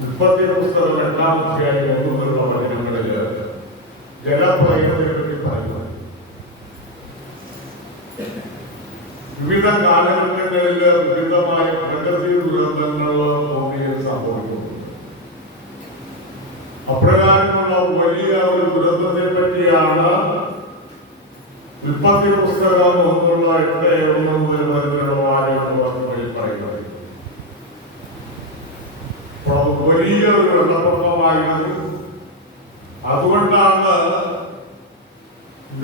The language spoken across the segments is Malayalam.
ഉൽപ്പത്തിയുടെ പുസ്തകം 2-ാം അധ്യായം 1 മുതലുള്ള വചനങ്ങളിൽ ജലപ്രളയത്തെ പറ്റി പറയുന്നു. വിവിധ കാലഘട്ടങ്ങളിൽ വിവിധമായ പ്രകൃതി ദുരന്തങ്ങൾ ഭൂമിയിൽ സംഭവിക്കുന്നു. അപ്രകാരമുള്ള വലിയ ഒരു ദുരന്തത്തെ പറ്റിയാണ് ഉൽപ്പത്തി പുസ്തകം 1:8 മുതൽ വരുന്ന വാചകങ്ങളിൽ പറയുന്നത്. വലിയ ഒരു വെള്ളപ്പൊക്കമായിരുന്നു. അതുകൊണ്ടാണ്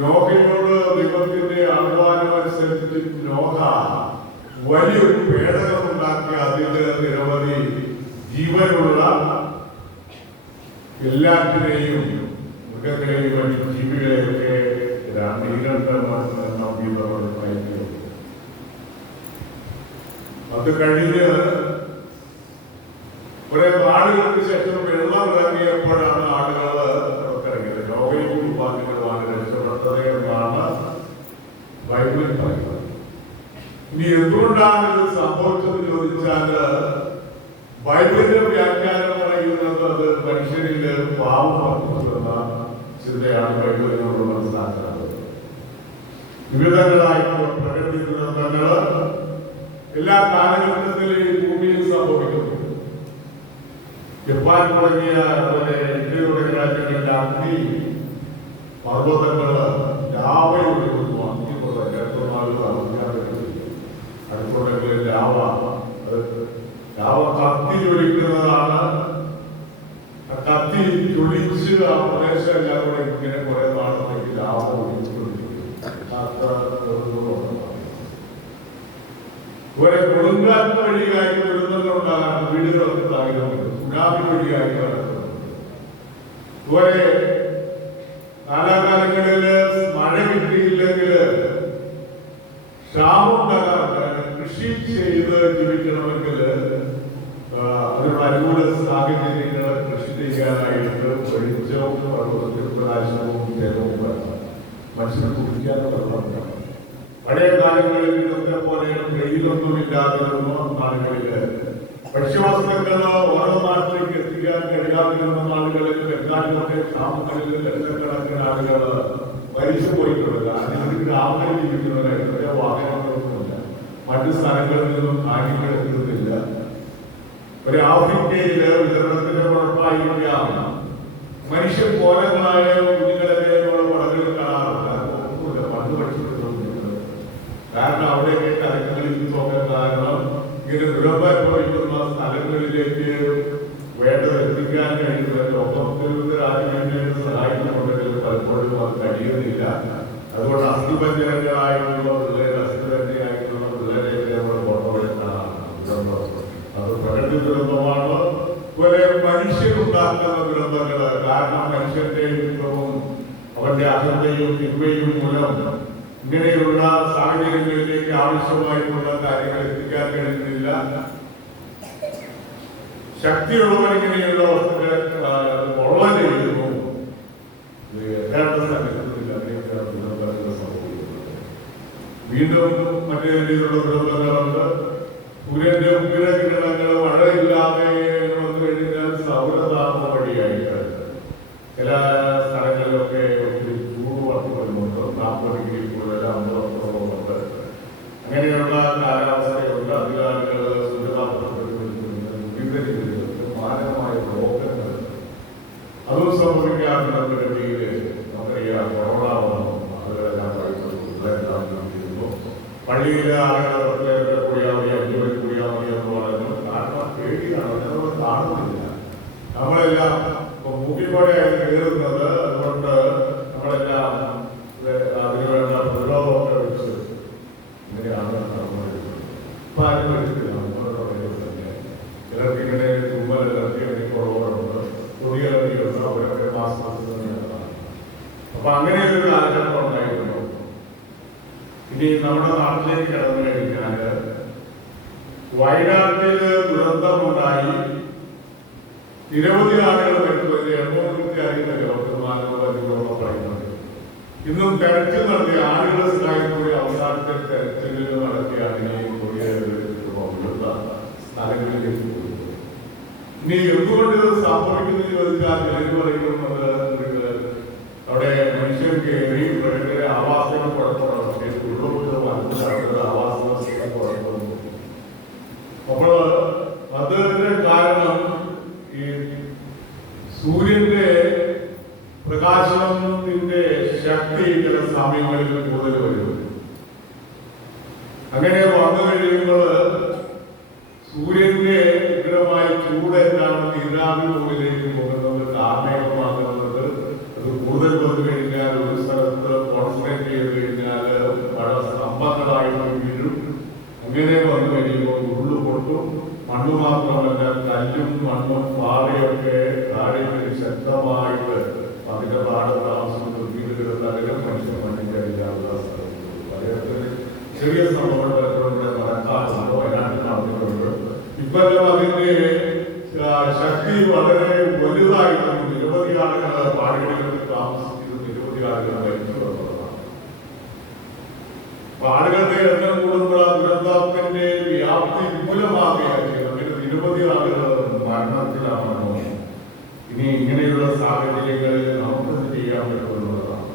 നോഹയോട് ദൈവത്തിന്റെ ആഹ്വാനമനുസരിച്ച് നോഹ വലിയൊരു പേടകമുണ്ടാക്കി അതിൽ നിരവധി ജീവനുള്ള എല്ലാറ്റിനെയും മൃഗങ്ങളെയും ജീവികളെയൊക്കെ അത് കഴിഞ്ഞ് കുറെ നാളുകൾക്ക് ശേഷം വെള്ളം ഇറങ്ങിയപ്പോഴാണ് ആളുകൾ പുറത്തിറങ്ങിയത്. നോഹയും കുടുംബാംഗങ്ങളുമാണ് രക്ഷപ്പെട്ടത് എന്നാണ് ബൈബിളിൽ പറയുന്നത്. ഇനി എന്തുകൊണ്ടാണ് ഇത് സംഭവിച്ചതെന്ന് ചോദിച്ചാൽ ബൈബിളിന്റെ വ്യാഖ്യാനം പറയുന്നത് അത് മനുഷ്യരിൽ പാവം വർദ്ധിച്ചുവെന്ന ചിന്തയാണ് ബൈബിളിനോട് മനസ്സിലാക്കുന്നത്. വിവിധങ്ങളായിട്ടുള്ള പ്രകൃതി ദുരന്തങ്ങൾ എല്ലാ കാലഘട്ടത്തിലും ഈ ഭൂമിയിൽ സംഭവിക്കുന്നു. ജപ്പാൻ തുടങ്ങിയ അതുപോലെ ഇന്ത്യ തുടങ്ങിയ രാജ്യങ്ങളിലെ അഗ്നി പർവ്വതങ്ങള് ലാവയൊഴുകുന്നു. അഗ്നി പോലെ അടുത്തുണ്ടെങ്കിൽ ലാവ കത്തി ജ്വലിക്കുന്നതാണ്. കത്തി ജ്വലിച്ച് ആ പ്രദേശം എല്ലാം കൂടെ ഇങ്ങനെ കുറെ നാളത്തേക്ക് ലാവ ഇവരെ കൊടുങ്കാറ്റ് വഴിയായി ദുരന്തങ്ങളുണ്ടാകാൻ വീടുകളൊക്കെ താഴ്ന്നു. സുനാമി വഴിയായി നടക്കുന്നത്. ഇവരെ കാലാകാലങ്ങളിൽ മഴ കിട്ടിയില്ലെങ്കിൽ ക്ഷാമമുണ്ടാകാറുണ്ട്. കൃഷി ചെയ്ത് ജീവിക്കണമെങ്കിൽ അതിനുള്ള അനുകൂല സാഹചര്യങ്ങൾ കൃഷി ചെയ്യാനായിട്ട് വെളിച്ചവും പ്രകാശവും ജലവും വേണം. മനുഷ്യന് കുടിക്കാത്ത വെള്ളം വേണം. പഴയ കാലങ്ങളിൽ ഇന്നത്തെ പോലെ വെയിലൊന്നുമില്ലാതിരുന്ന നാളുകളില് ഭക്ഷ്യവസ്തുക്കളോ ഓരോ നാട്ടിലേക്ക് എത്തിക്കാൻ കഴിയാതിരുന്ന നാളുകളിൽ ബംഗാളിലൊക്കെ ഗ്രാമങ്ങളിൽ ലക്ഷക്കണക്കിന് ആളുകൾ മരിച്ചു പോയിട്ടുള്ളത്. അതിന് ഗ്രാമങ്ങളിൽ ജീവിക്കുന്നവരായിട്ട് വാഹനങ്ങളൊന്നുമില്ല. മറ്റു സ്ഥലങ്ങളിൽ നിന്നും കാര്യങ്ങൾ എത്തുന്നില്ല. ഒരു ആഫ്രിക്കയില് വിതരണത്തിന്റെ കുഴപ്പമായിരിക്കാം. മനുഷ്യൻ കോലങ്ങളായ കുഞ്ഞുങ്ങളെ പടകളിൽ കാണാറില്ല. മണ്ണ് പഠിച്ചിട്ടുണ്ട്. കാരണം അവിടെയൊക്കെ കലങ്ങളിൽ പോകാൻ കാരണം ഇങ്ങനെ ദുരന്തമനുഭവിക്കുന്ന സ്ഥലങ്ങളിലേക്ക് വേണ്ടത് എത്തിക്കാൻ കഴിയുന്നത് ലോകത്തിലൂടെ രാജ്യങ്ങളെ സഹായിക്കുന്നുണ്ടെങ്കിൽ പലപ്പോഴും അത് കഴിയുന്നില്ല. അതുകൊണ്ട് അസ്ഥിപഞ്ജനങ്ങളായിട്ടുള്ള പിള്ളേർ അസ്ഥിപഞ്ജനായിട്ടുള്ള പിള്ളേരെയൊക്കെ നമ്മൾ പുറത്തോടെ കാണാറുണ്ട്. അത് പ്രകൃതി ദുരന്തമാണ്. പോലെ മനുഷ്യരുണ്ടാക്കുന്ന ദുരന്തങ്ങള്. കാരണം മനുഷ്യന്റെ യുദ്ധവും അവന്റെ അഹന്തയും തിന്മയും മൂലം ഇങ്ങനെയുള്ള സാഹചര്യങ്ങളിലേക്ക് ആവശ്യമായിട്ടുള്ള കാര്യങ്ങൾ എത്തിക്കാൻ കഴിയുന്നില്ല. ശക്തിയുള്ളവർ ഇങ്ങനെയുള്ള വസ്തുക്കളെ കൊള്ള ചെയ്യുന്നു. യഥാർത്ഥ സംഘത്തില്ല വീണ്ടും മറ്റേ രീതിയിലുള്ള ദുരന്തങ്ങളുണ്ട്. സൂര്യന്റെ ഉഗ്രകിരണങ്ങൾ മഴയില്ലാതെ വന്നു കഴിഞ്ഞാൽ സൗരതാപം വഴിയായിട്ട് ചില സ്ഥലങ്ങളിലൊക്കെ ഒത്തിരി ചൂട് വർദ്ധി വരുന്നുണ്ട്. 40 ഡിഗ്രി കൂടുതൽ 50 അങ്ങനെയുള്ള കാലാവസ്ഥയുണ്ട്. അധികാരികൾ വിവിധ രീതിയിൽ മാരകമായ രോഗങ്ങൾ അതും സംഭവിക്കാറുണ്ട്. പ്രകൃതിയിൽ നമുക്കറിയാം കൊറോണ വന്നു. അതുകളെല്ലാം കഴിയുന്നു. പള്ളിയിലെ ആളുകളെ കൂടിയാൽ 5 മണി കൂടിയാൽ മതി എന്ന് പറയുന്നു. കാരണം പേടിയാണ്. നമ്മൾ കാണുന്നില്ല. നമ്മളെല്ലാം മുക്കിപ്പോടെയാണ് കയറുന്നത്. അതുകൊണ്ട് നമ്മളെല്ലാം അതിനുവേണ്ട പ്രതിരോധമൊക്കെ വെച്ച് ഇങ്ങനെയാണ് നടന്നുകൊണ്ടിരിക്കുന്നത്. ഇപ്പം ആരും എടുക്കില്ല. നമ്മളുടെ വയറിൽ തന്നെ ചിലർക്ക് ഇങ്ങനെ തുമ്മലർത്തി അല്ലെങ്കിൽ കുറവുകളുണ്ട്, പൊടിയലർത്തിയുണ്ട്. അവരൊക്കെ മാസ്ക് തന്നെയാണ്. അപ്പൊ അങ്ങനെയൊരു കാലഘട്ടം ഉണ്ടായിരുന്നു. ഇനി നമ്മുടെ നാട്ടിലേക്ക് കടന്നു കഴിഞ്ഞാൽ വയനാട്ടില് ദുരന്തമുണ്ടായി. നിരവധി ആളുകൾ മരിച്ചുപോയി. 80 ഡോക്ടർമാരോ പറയുന്നത്. ഇന്നും തെരച്ചിൽ നടത്തിയ ആളുകൾ സഹായിക്കുന്ന അവസാന ഇനി എന്തുകൊണ്ട് ഇത് സംഭവിക്കുന്നു ചോദിച്ചാൽ ചിലർ പറയുന്നത് അവിടെ മനുഷ്യർ കയറി ഭയങ്കര ആവാസങ്ങൾ കുഴപ്പമാണ്. പക്ഷേ ഉള്ളവർക്ക് മനസ്സിലാക്കുന്നത് ആവാസ വ്യവസ്ഥ കുഴപ്പമൊന്നും. അപ്പോൾ അതിന്റെ കാരണം ഈ സൂര്യന്റെ പ്രകാശത്തിന്റെ ശക്തി ചില സമയങ്ങളിൽ കൂടുതൽ വരും. അങ്ങനെ വന്നു കഴിയുമ്പോൾ സൂര്യന്റെ ഉഗ്രമായ ചൂടേറ്റാണ് നീരാവി മുകളിലേക്ക് പോകുന്നത്, കാർമേഘമാകുന്നത്. അത് കൂടുതൽ വന്നു കഴിഞ്ഞാൽ ഒരു സ്ഥലത്ത് കോൺസെൻട്രേറ്റ് ചെയ്ത് കഴിഞ്ഞാൽ മഴ സ്തംഭങ്ങളായിട്ട് വീഴും. അങ്ങനെ വന്നു കഴിയുമ്പോൾ ഉള്ളു പൊട്ടും. മണ്ണ് മാത്രമല്ല, കല്ലും മണ്ണും പാറയൊക്കെ താഴേക്ക് ശക്തമായിട്ട് അതിന്റെ താഴെ താമസിക്കുന്ന വീടുകൾ തകരം മനുഷ്യൻ മണ്ണിന്റെ അറിയാനുള്ള സ്ഥലത്ത് ചെറിയ സംഭവങ്ങൾ നടക്കാറുണ്ടോ വയനാട്ടിൽ നടന്നിട്ടുണ്ട്. ഇപ്പെല്ലാം അതിന്റെ ശക്തി വളരെ വലുതായിട്ടുണ്ട്. നിരവധി ആളുകൾ പാടുകളിൽ താമസിച്ചത്, നിരവധി ആളുകൾ മരിച്ചു എന്നുള്ളതാണ്. ആളുകളുടെ എണ്ണം കൂടുമ്പോൾ ആ ദുരന്തത്തിന്റെ വ്യാപ്തി വിപുലമാകുകയാണ് ചെയ്യുന്നത്. അങ്ങനെ നിരവധി ആളുകൾ മരണത്തിലാണെന്നോ ഇനി ഇങ്ങനെയുള്ള സാഹചര്യങ്ങളിൽ നമുക്ക് ചെയ്യാൻ പറ്റുമെന്നുള്ളതാണ്.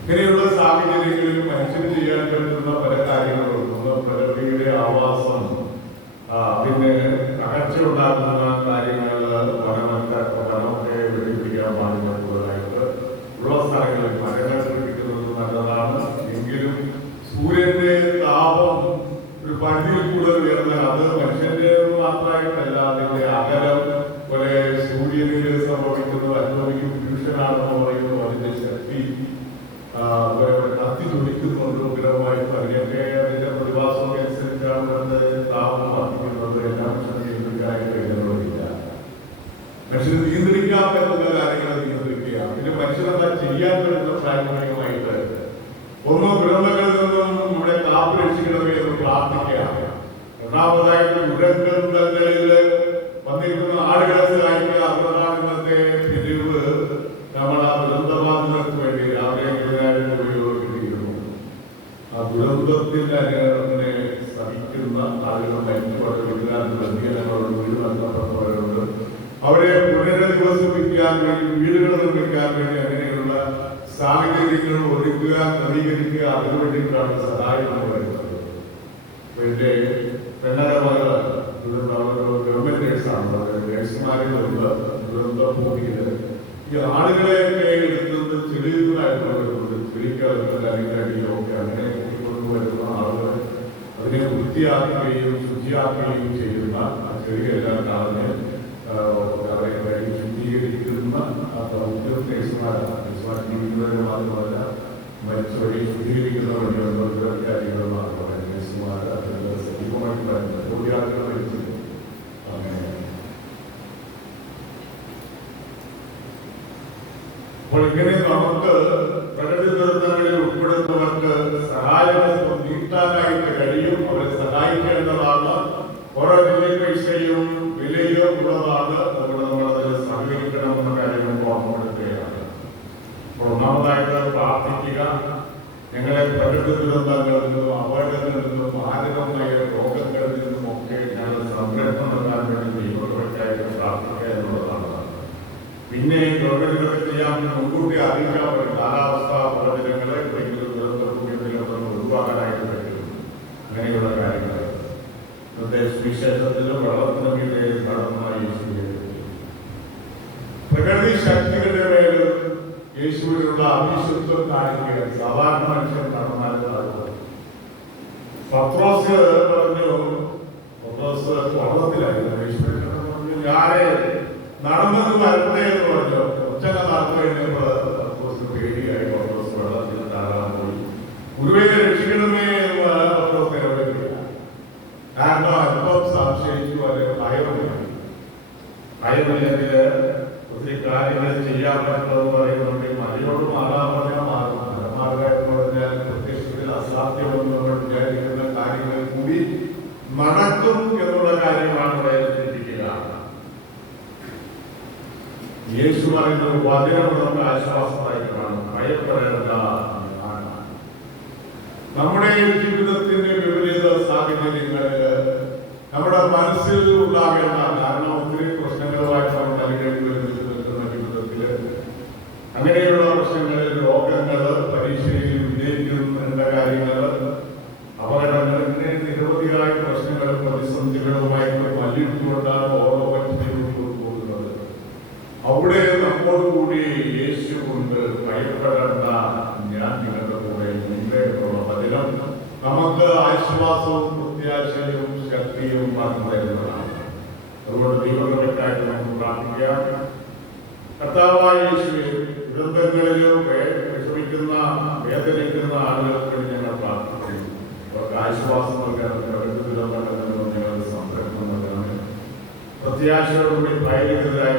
ഇങ്ങനെയുള്ള സാഹചര്യങ്ങളിൽ മനുഷ്യന് ചെയ്യാൻ പറ്റുന്ന പല കാര്യങ്ങളുണ്ട്. പ്രകൃതിയുടെ ആവാസം, പിന്നെ അകർച്ച ഉണ്ടാക്കുന്ന കാര്യങ്ങൾ, വനമൊക്കെ വെടിപ്പിക്കാൻ പാടില്ല. കൂടുതലായിട്ട് ഉള്ള സ്ഥലങ്ങളിൽ മരങ്ങൾ പിടിക്കുന്നത് നല്ലതാണ്. എങ്കിലും സൂര്യന്റെ താപം ഒരു പരിധിയിൽ കൂടുതൽ ഉയർന്നാൽ അത് മനുഷ്യന്റെ മാത്രമായിട്ടല്ല, അതിന്റെ അകലം പോലെ സൂര്യനിൽ സംഭവിക്കുന്നത് അനുഭവിക്കും ഫ്യൂഷനാണെന്ന് പറയുന്നു. അതിന്റെ ശക്തി കത്തി ചൊലിക്കുന്നുണ്ട് ഉഗ്രഹമായിട്ട്. അതിനൊക്കെ അതിന്റെ പ്രതിഭാസമൊക്കെ അനുസരിച്ചാണ് അതിന്റെ താപം വർദ്ധിക്കുന്നത്. എല്ലാം മനുഷ്യനെ നിയന്ത്രിക്കാനായിട്ട് കഴിയുന്നതില്ല. മനുഷ്യന് നിയന്ത്രിക്കാൻ പറ്റുന്ന കാര്യങ്ങൾ നിയന്ത്രിക്കുക. പിന്നെ മനുഷ്യനെന്താ ചെയ്യാൻ പറ്റുന്ന പ്രായോഗികമായിട്ട് ഒന്നോ ദുരന്തങ്ങളിൽ നിന്നും നമ്മുടെ കാപ്പ് രക്ഷിക്കണമേ എന്ന് പ്രാർത്ഥിക്കുക. രണ്ടാമതായിട്ട് ദുരന്തങ്ങളിൽ വന്നിരിക്കുന്ന ആളുകളെ സഹായിക്കുക. അതുകൊണ്ടാണ് ഇന്നത്തെ പിരിവ് നമ്മൾ ആ ദുരന്തബാധിതർക്ക് വേണ്ടി രാവിലെ 20,000 രൂപ കിട്ടിയിരുന്നു. ആ ദുരന്തത്തിൽ അതിനെ സഹിക്കുന്ന ആളുകൾ മരിച്ചുപോയ വ്യതിയാനങ്ങളുണ്ട്, വീട് നഷ്ടപ്പെട്ടവരുണ്ട്. അവരെ പുനരധിവസിപ്പിക്കാൻ വേണ്ടി, വീടുകൾ നിർമ്മിക്കാൻ വേണ്ടി അങ്ങനെയുള്ള സാഹചര്യങ്ങൾ ഒരുക്കുക, ക്രമീകരിക്കുക, അതിനു വേണ്ടിയിട്ടാണ് സഹായം വരുന്നത്. എന്റെ പെണ്ണരമകൾ ഗവൺമെന്റ് നേഴ്സാണ്, നേഴ്സുമാരിലുള്ള ദുരന്ത ഭൂമിയിൽ ഈ ആളുകളെയൊക്കെ എടുക്കുന്നത് ചെളികളായിട്ടുള്ളത്, ചെളിക്കലങ്ങൾ അല്ലെങ്കിൽ അടിയൊക്കെ അങ്ങനെ കൊണ്ടുവരുന്ന ആളുകൾ അതിനെ വൃത്തിയാക്കുകയും ശുചിയാക്കുകയും ചെയ്യുന്ന ആ ചെളിയെല്ലാം കളഞ്ഞ് അവരെ ശുദ്ധീകരിക്കുന്ന നേഴ്സുമാരാണ്. നേഴ്സുമാർ ജീവിക്കുന്നവരെ മാത്രമല്ല, മരിച്ചവരെ ശുദ്ധീകരിക്കുന്ന വഴിയുള്ള കാര്യങ്ങൾ മാത്രമല്ല നേഴ്സുമാർ അതിന് സജീവമായിട്ട് വരുന്നത്. ജോലി ആളുകൾ മരിച്ചു. അങ്ങനെ അപ്പോൾ ഇങ്ങനെ നമുക്ക് പ്രകൃതി ദുരന്തങ്ങളിൽ ഉൾപ്പെടുന്നവർക്ക് സഹായം നീട്ടാനായിട്ട് കഴിയും. അവരെ സഹായിക്കേണ്ടതാണ്. ഓരോ പൈസയും വിലയും ഉള്ളതാണ്. നമ്മളതിൽ സഹകരിക്കണമെന്ന കാര്യങ്ങൾ ഓർമ്മപ്പെടുത്തുകയാണ്. അപ്പോൾ ഒന്നാമതായിട്ട് പ്രാർത്ഥിക്കുക. ഞങ്ങളെ പ്രകൃതി ദുരന്തങ്ങളിൽ നിന്നും അപകടങ്ങളിൽ നിന്നും മാരകമായ രോഗങ്ങളിൽ നിന്നും ഒക്കെ ഞങ്ങൾ സംരക്ഷണം നൽകാൻ വേണ്ടി ദൈവങ്ങൾക്കായിട്ട് പ്രാർത്ഥിക്കുക എന്നുള്ളതാണ്. പിന്നെ ഗവൺമെന്റുകളൊക്കെ ചെയ്യാൻ മുൻകൂട്ടി അറിയിക്കാൻ പറ്റും. കാലാവസ്ഥാ പ്രവചനങ്ങളെ എവിടെയെങ്കിലും ദുരന്തം ഒഴിവാക്കാനായിട്ട് കഴിയും. അങ്ങനെയുള്ള കാര്യങ്ങൾ ഇന്നത്തെ സുവിശേഷത്തിലും വെള്ളത്തിന് മീതെ നടന്നതായി പ്രകൃതി ശക്തികളുടെ മേൽ യേശുവിനുള്ള അവിശ്വത്വം കാണിക്കുക. സാധാരണ മനുഷ്യൻ നടന്നാൽ പത്രോസ് പറഞ്ഞു, പത്രോസ് വെള്ളത്തിലായിരുന്നു. യേശുവിനെ ഞാനെ നടന്നത് വരട്ടെ എന്ന് പറഞ്ഞു. ഉച്ചക നടന്നു കഴിഞ്ഞപ്പോൾ പത്രോസിന് പേടിയായി. പത്രോസ് വെള്ളത്തിൽ താഴാൻ പോയി. ഗുരുവിനെ രക്ഷിക്കണമേ എന്ന് പത്രോസ് നിലവിളിക്കുക. കാരണം അല്പം സംശയിച്ചു, അല്ലെങ്കിൽ ഭയമില്ലെങ്കിൽ ഒത്തിരി കാര്യങ്ങൾ ചെയ്യാൻ പറ്റുമെന്ന് പറയുന്നുണ്ട്. മലയോട് മാറാൻ പറഞ്ഞാൽ മാറും. മലമാറുക എന്ന് പറഞ്ഞാൽ പ്രത്യക്ഷത്തിൽ അസാധ്യമെന്ന് നമ്മൾ വിചാരിക്കുന്ന കാര്യങ്ങൾ കൂടി നടക്കും എന്നുള്ള കാര്യമാണ് ഇവിടെ ചിന്തിക്കുക. യേശു പറയുന്നത് വചനം നമുക്ക് ആശ്വാസമായിട്ട് കാണും. ഭയപ്പെടേണ്ട. നമ്മുടെ ജീവിതത്തിന്റെ വിപരീത സാഹചര്യങ്ങളിൽ നമ്മുടെ മനസ്സിൽ ഉണ്ടാകേണ്ട, കാരണം ഒത്തിരി ആശ്വാസവും പ്രത്യാശയും ശക്തിയും പകർന്നു തരുന്നതാണ്. അതുകൊണ്ട് ദൈവകൃപയ്ക്കായിട്ട് നമുക്ക് പ്രാർത്ഥിക്കാം. കർത്താവായ യേശുവേ, ദുരന്തങ്ങളിലും വിഷമിക്കുന്ന വേദനിക്കുന്ന ആളുകൾക്ക് വേണ്ടി ഞങ്ങൾ പ്രാർത്ഥിക്കുന്നു. അവർക്ക് ആശ്വാസം നൽകണം, അവർക്ക് ദുരന്തങ്ങളിൽ നിന്നും ഞങ്ങൾ സംരക്ഷണം നൽകണം. പ്രത്യാശയോടുകൂടി ഭയരഹിതരായി